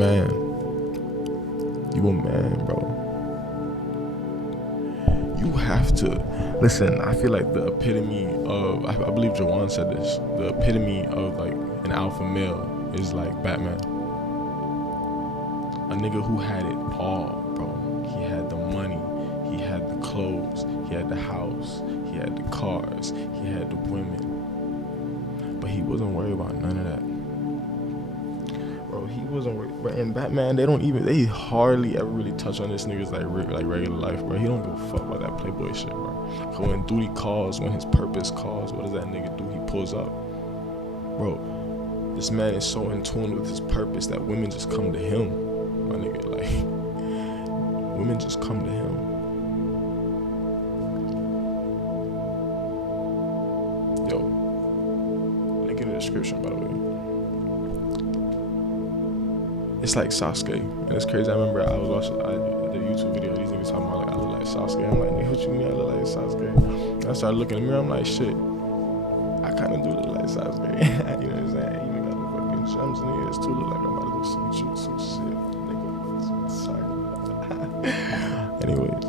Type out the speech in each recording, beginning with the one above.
man. You a man, bro. You have to listen. I feel like the epitome of, I believe Jawan said this, the epitome of like an alpha male is like Batman. A nigga who had it all, bro. He had the money, he had the clothes, he had the house, he had the cars, he had the women, but he wasn't worried about none of that. Bro, he wasn't worried. But in Batman, they hardly ever really touch on this nigga's like regular life, bro. He don't give a fuck about that playboy shit, bro. Cause when duty calls, when his purpose calls, what does that nigga do? He pulls up. Bro, this man is so in tune with his purpose that women just come to him, my nigga. Like, women just come to him. Yo, link in the description, by the way. It's like Sasuke, and it's crazy. I remember I was watching the YouTube video. These niggas talking about like I look like Sasuke. I'm like, nigga, what you mean I look like Sasuke? And I started looking in the mirror. I'm like, shit, I kind of do look like Sasuke. You know what I'm saying? You even got the fucking gems in the ears too. Look like I'm about to do some jutsu shit, nigga. Anyways,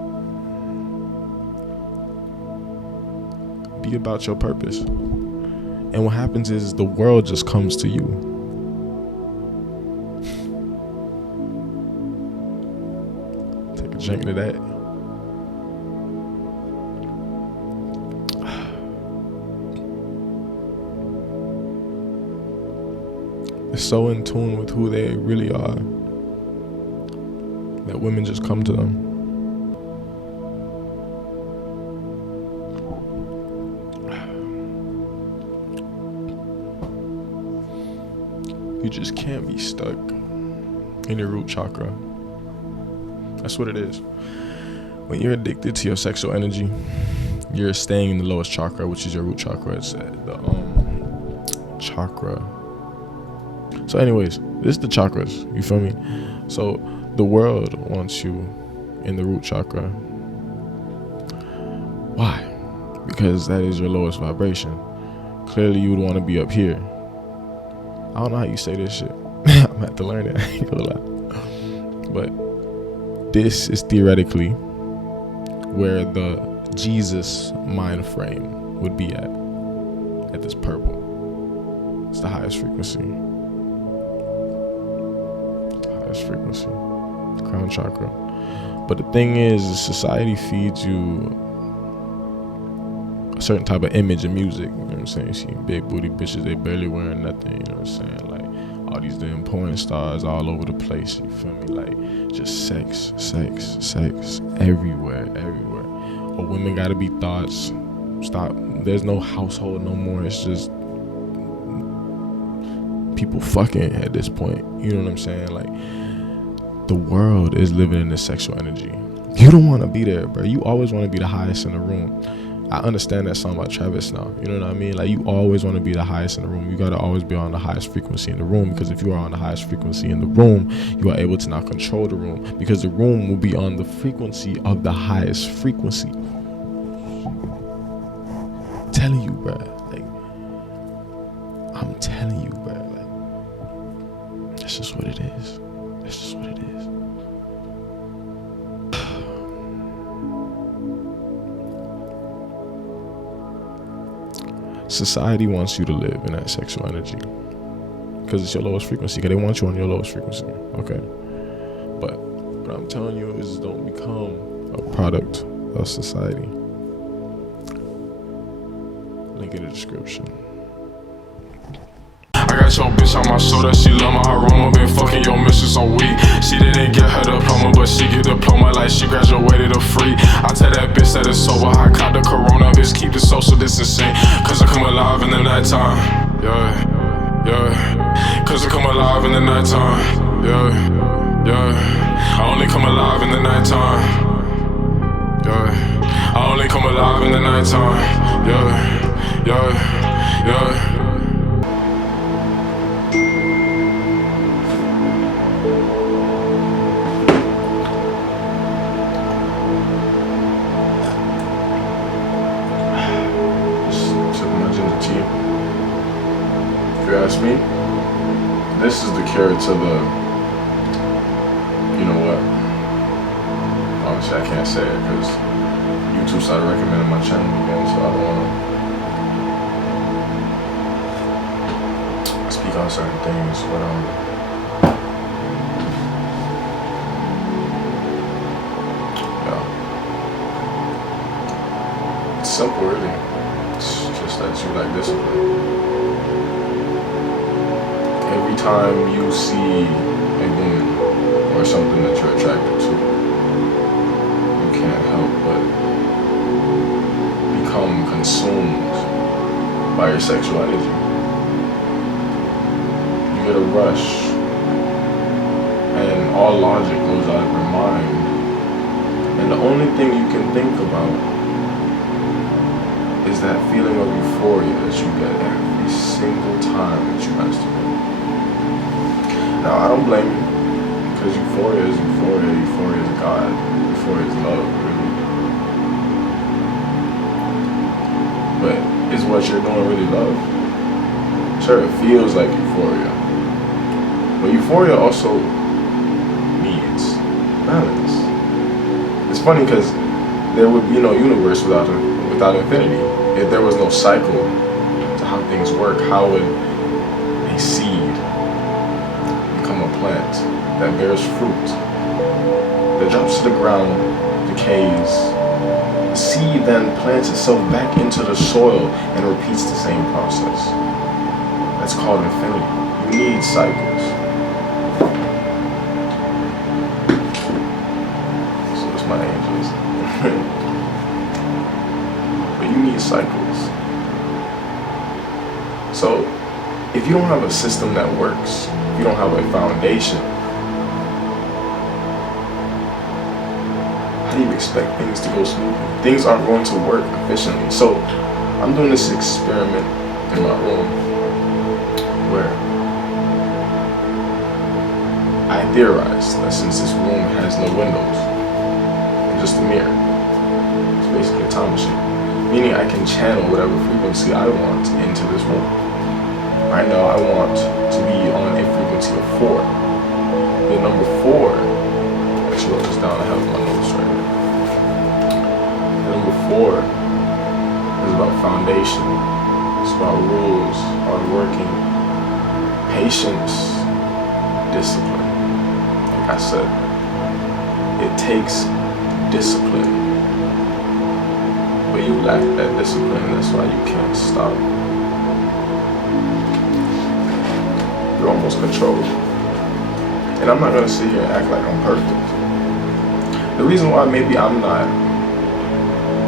be about your purpose, and what happens is the world just comes to you. Drink to that. They're so in tune with who they really are that women just come to them. You just can't be stuck in your root chakra. That's what it is. When you're addicted to your sexual energy, you're staying in the lowest chakra, which is your root chakra. It's the chakra. So anyways, this is the chakras. You feel me? So the world wants you in the root chakra. Why? Because that is your lowest vibration. Clearly you would want to be up here. I don't know how you say this shit. I'm gonna have to learn it. I ain't gonna lie. But this is theoretically where the Jesus mind frame would be at this purple. It's the highest frequency. Crown chakra. But the thing is, society feeds you a certain type of image and music. You know what I'm saying? You see big booty bitches, they barely wearing nothing. You know what I'm saying? Like, all these damn porn stars all over the place, you feel me? Like, just sex, everywhere. Or women gotta be thoughts. Stop. There's no household no more. It's just people fucking at this point. You know what I'm saying? Like, the world is living in this sexual energy. You don't want to be there, bro. You always want to be the highest in the room. I understand that song by Travis now. You know what I mean? Like, you always want to be the highest in the room. You got to always be on the highest frequency in the room, because if you are on the highest frequency in the room, you are able to now control the room, because the room will be on the frequency of the highest frequency. I'm telling you, bro. Like, I'm telling you, bro. Like, that's just what it is. That's just what it is. Society wants you to live in that sexual energy because it's your lowest frequency, because they want you on your lowest frequency. Okay, but what I'm telling you is, don't become a product of society. Link in the description. I got your bitch on my shoulder, she love my aroma. Been fucking your mistress on week. She didn't get her diploma, but she get diploma like she graduated a free. I tell that bitch that it's sober, I caught the corona. Bitch, keep the social distancing, cause I come alive in the nighttime. Yeah. Cause I come alive in the nighttime. Yeah. I only come alive in the nighttime. Yeah. I only come alive in the nighttime. Yeah. If you ask me, this is the cure to the honestly, I can't say it because YouTube started recommending my channel again, so I don't want to speak on certain things, but yeah, it's simple, really. It's just that you like discipline. Every time you see a woman or something that you're attracted to, you can't help but become consumed by your sexual energy. You get a rush, and all logic goes out of your mind, and the only thing you can think about is that feeling of euphoria that you get every single time that you masturbate. Now, I don't blame you, because euphoria is euphoria. Euphoria is God. Euphoria is love, really. But is what you're doing really love? Sure, it feels like euphoria. But euphoria also needs balance. It's funny because there would be no universe without infinity. If there was no cycle to how things work, how would a seed become a plant that bears fruit, that drops to the ground, decays? The seed then plants itself back into the soil and repeats the same process. That's called infinity. You need cycles. So it's my angels. But you need cycles. So if you don't have a system that works, if you don't have a foundation, how do you expect things to go smoothly? Things aren't going to work efficiently. So I'm doing this experiment in my room where I theorized that since this room has no windows and just a mirror, it's basically a time machine. Meaning I can channel whatever frequency I want into this room. Right now I want to be on a frequency of 4. The number 4, actually wrote this down, I have my notes right here. The number 4 is about foundation. It's about rules, hard working, patience, discipline. Like I said, it takes discipline. But you lack that discipline, and that's why you can't stop. You're almost controlled. And I'm not gonna sit here and act like I'm perfect. The reason why maybe I'm not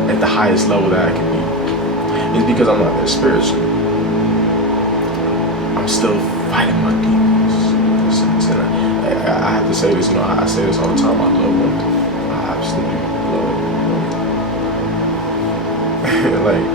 at the highest level that I can be is because I'm not there spiritually. I'm still fighting my demons. And I have to say this, I say this all the time, I love women. I absolutely love women. Like,